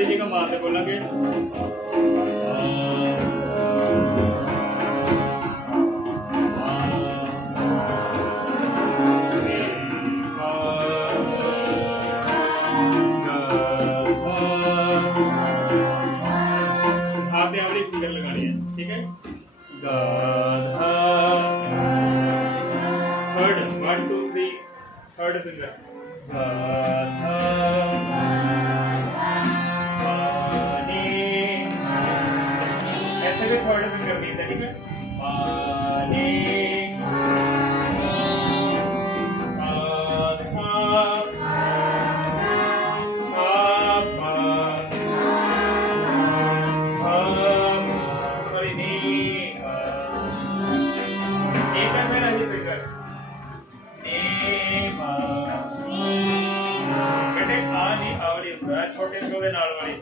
वाली जगह मारते बोलेंगे फिंगर लगानी है, ठीक है। गाधा थर्ड 1 2 3 थर्ड फिंगर गाधा पानी ऐसे भी थर्ड फिंगर भी है, ठीक है। पानी छोटे छोटे नाल वाली